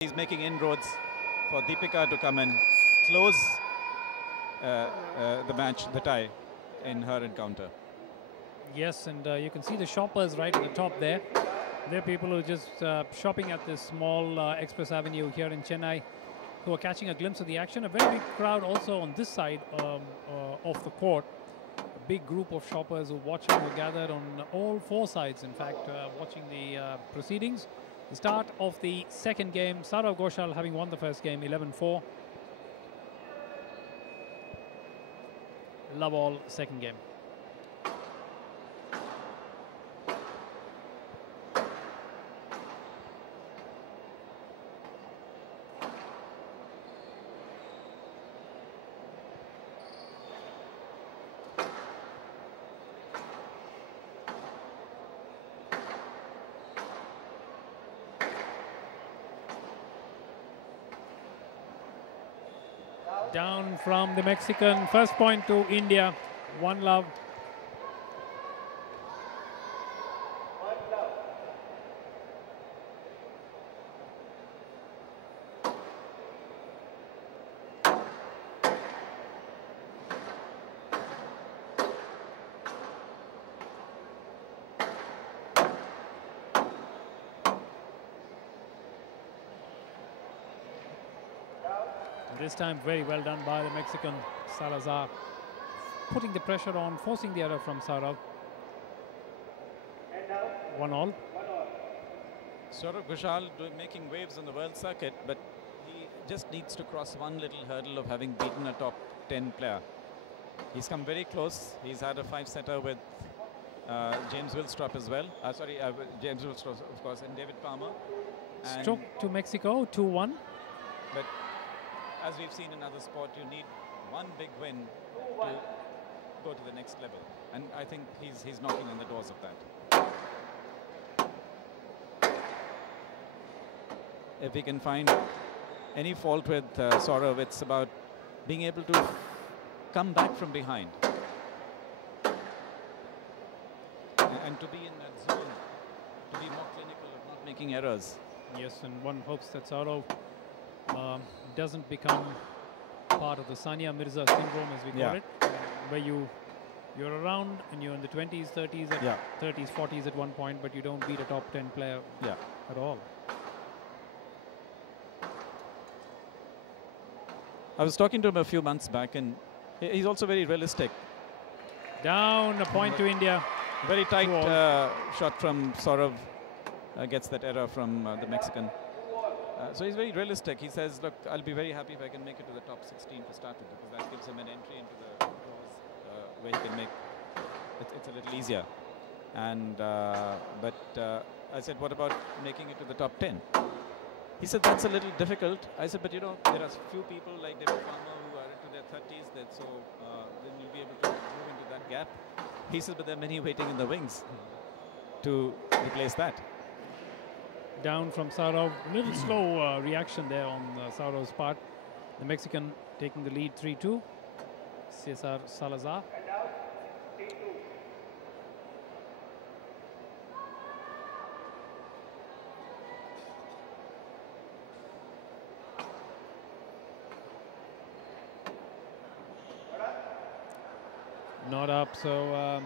He's making inroads for Deepika to come and close the match, the tie in her encounter. Yes, and you can see the shoppers right at the top there. They're people who are just shopping at this small Express Avenue here in Chennai, who are catching a glimpse of the action. A very big crowd also on this side of the court. A big group of shoppers who are gathered on all four sides, in fact, watching the proceedings. The start of the second game, Saurav Ghosal having won the first game 11-4. Love all second game. Down from the Mexican. First point to India. 1-love. This time very well done by the Mexican Salazar, putting the pressure on, forcing the error from Saurav. 1-all. Saurav Ghosal making waves on the world circuit, but he just needs to cross one little hurdle of having beaten a top 10 player. He's come very close. He's had a 5-setter with James Willstrop as well. James Willstrop, of course, and David Palmer. Stroke to Mexico, 2-1. But as we've seen in other sport, you need one big win to go to the next level. And I think he's knocking on the doors of that. If we can find any fault with Saurav, it's about being able to come back from behind. And to be in that zone, to be more clinical of not making errors. Yes, and one hopes that Saurav doesn't become part of the Sania Mirza syndrome, as we call it, where you're around and you're in the 20s, 30s, 30s, 40s at one point, but you don't beat a top 10 player at all. I was talking to him a few months back, and he's also very realistic. Down, a point to India. Very tight shot from Saurav. Gets that error from the Mexican. So he's very realistic. He says, look, I'll be very happy if I can make it to the top 16 to start with, because that gives him an entry into the draws where he can make it's a little easier. And but I said, what about making it to the top 10? He said, that's a little difficult. I said, but you know, there are few people like David Palmer who are into their 30s, so then you'll be able to move into that gap. He says, but there are many waiting in the wings to replace that. Down from Saurav. A little slow reaction there on Saurav's part. The Mexican taking the lead 3-2. Cesar Salazar. Not up, so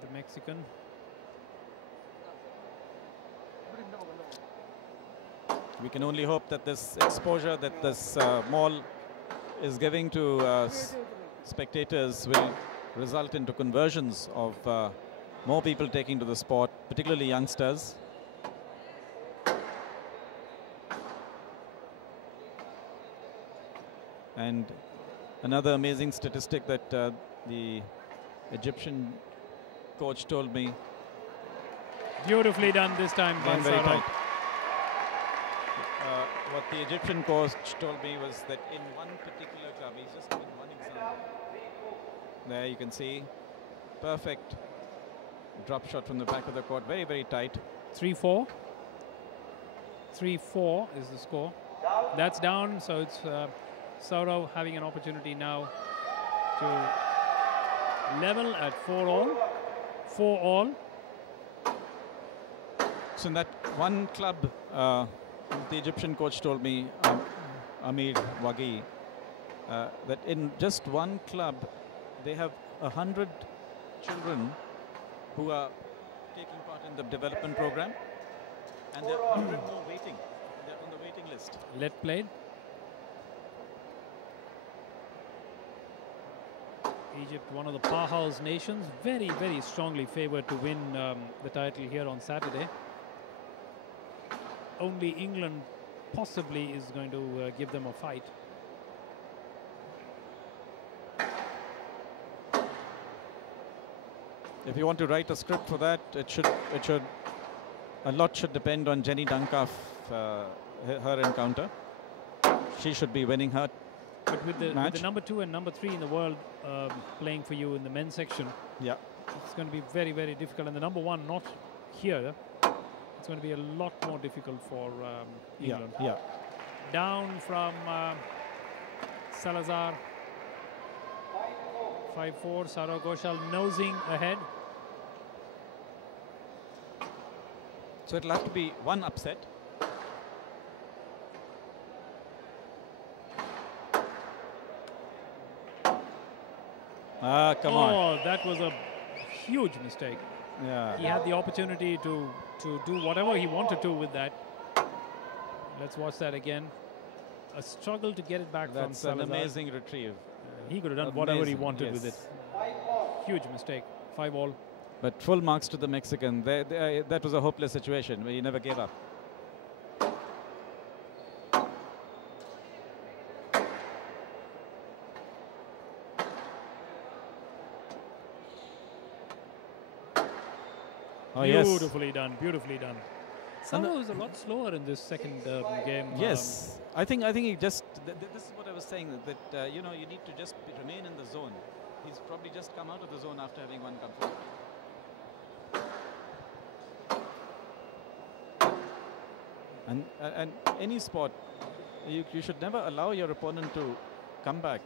the Mexican. We can only hope that this exposure that this mall is giving to spectators will result into conversions of more people taking to the sport, particularly youngsters. And another amazing statistic that the Egyptian coach told me. Beautifully done this time by Saurav. What the Egyptian coach told me was that in one particular club, he's just given one example. There you can see, perfect drop shot from the back of the court, very, very tight. 3-4. 3-4 is the score. That's down, so it's Saurav having an opportunity now to level at 4-all. 4-all. So in that one club, the Egyptian coach told me, Amir Wagi, that in just one club, they have 100 children who are taking part in the development program, and there are 100 more waiting. They're on the waiting list. Let played. Egypt, one of the powerhouse nations, very, very strongly favored to win the title here on Saturday. Only England possibly is going to give them a fight. If you want to write a script for that, a lot should depend on Jenny Duncalf, her encounter. She should be winning her But with the match. number 2 and number 3 in the world playing for you in the men's section, Yeah. it's going to be very, very difficult. And the number 1 not here, it's going to be a lot more difficult for England. Yeah. Down from Salazar. 5-4, Saurav Ghosal nosing ahead. So it'll have to be one upset. Come on. Oh, that was a huge mistake. Yeah. He had the opportunity to do whatever he wanted to with that. Let's watch that again. A struggle to get it back from That's an Salazar. amazing retrieve. He could have done whatever he Amazing, wanted with it. yes. Huge mistake. 5-all. But full marks to the Mexican. That was a hopeless situation where he never gave up. Oh, yes. Beautifully done. Beautifully done. Saurav was a lot slower in this second game. Yes, I think he just. This is what I was saying. That you know, you need to just remain in the zone. He's probably just come out of the zone after having one come. And any sport, you should never allow your opponent to come back.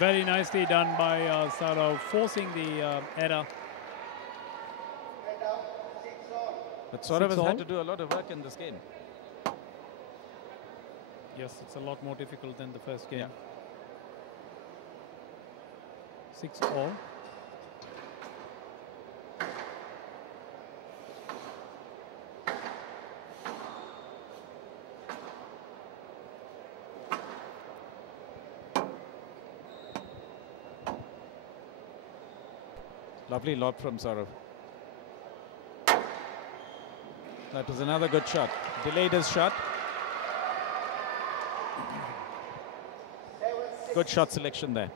Very nicely done by Saurav, forcing the error. But Saurav has 6-all. had to do a lot of work in this game. Yes, it's a lot more difficult than the first game. Yeah. 6-all. Lovely lob from Saurav. That was another good shot. Delayed his shot. Good shot selection there.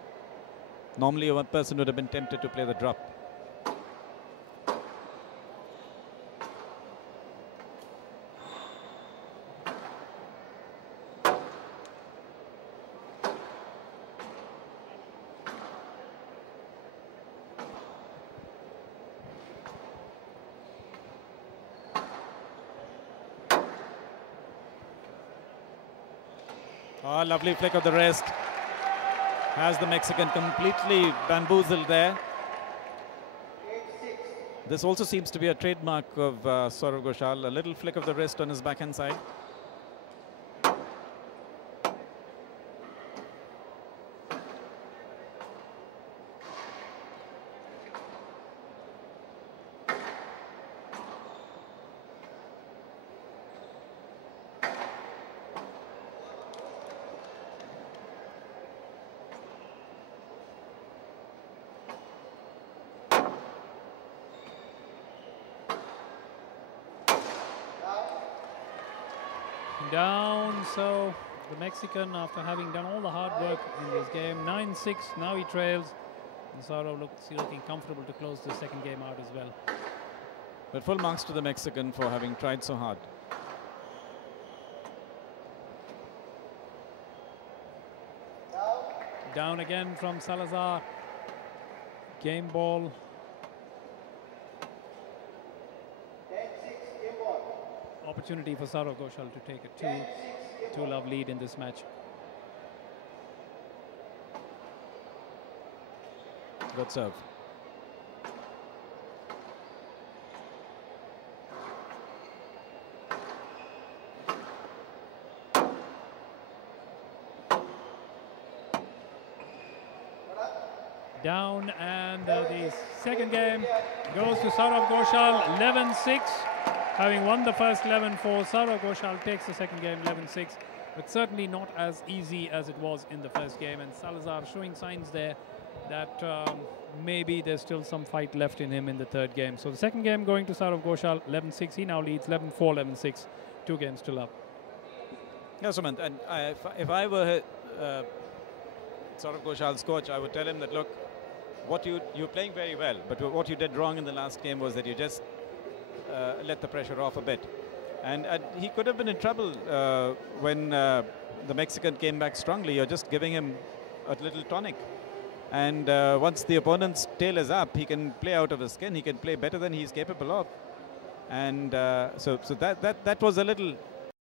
Normally one person would have been tempted to play the drop. Oh, lovely flick of the wrist. Has the Mexican completely bamboozled there. This also seems to be a trademark of Saurav Ghosal. A little flick of the wrist on his backhand side. Down, so the Mexican, after having done all the hard work in this game, 9-6, now he trails. And Saurav looking comfortable to close the second game out as well. But full marks to the Mexican for having tried so hard. Down again from Salazar. Game ball. Opportunity for Saurav Ghosal to take a 2-love lead in this match. Good serve. Down, and the second game goes to Saurav Ghosal, 11-6. Having won the first 11-4, Saurav Ghosal takes the second game 11-6, but certainly not as easy as it was in the first game. And Salazar showing signs there that maybe there's still some fight left in him in the third game. So the second game going to Saurav Ghosal, 11-6. He now leads 11-4, 11-6, 2 games to love. Yeah, Sumant, and if I were Saurav Ghoshal's coach, I would tell him that, look, you're playing very well, but what you did wrong in the last game was that you just let the pressure off a bit. And he could have been in trouble when the Mexican came back strongly. You're just giving him a little tonic. And once the opponent's tail is up, he can play out of his skin. He can play better than he's capable of. And so that was a little